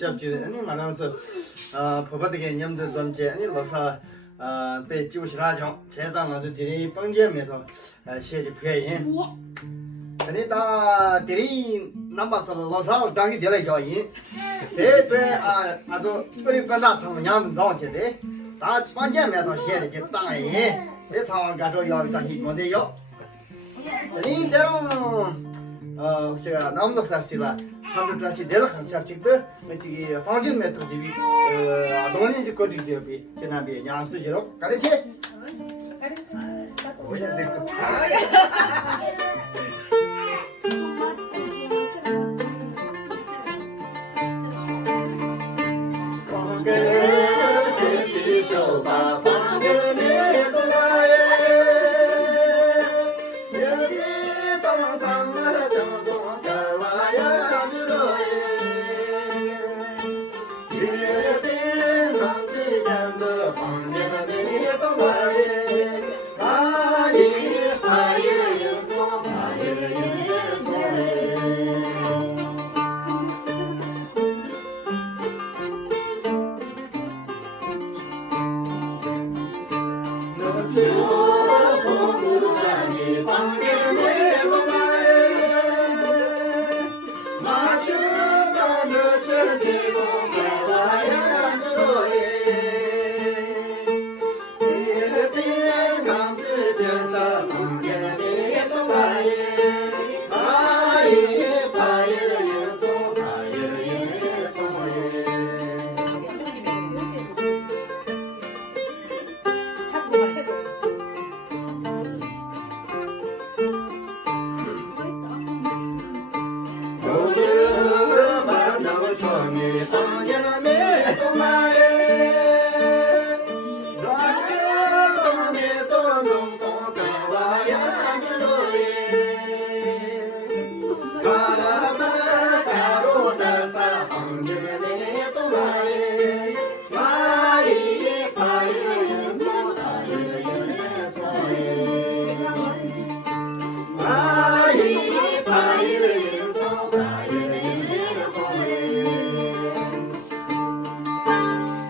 잡지 아니 말하면서 법바되게 념도 점제 아니 로사 배 주시라죠 제장 아주 들이 뻥제면서 시지 표현 아니 다 들이 남바서 로사 당기 될래 join 대배 아주 우리 반다 상냥 정제데 다 반제면서 시지 게 땅에 이 상황 가져 요다 희건데요 아니 대로 제가 남도 사스티라 삼도트라시 델락 잡직도 매치기 파운틴 메트로 지비 돈인지 거지지비 제나비 냥스지로 가르치 오야 될거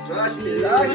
좋아하시니까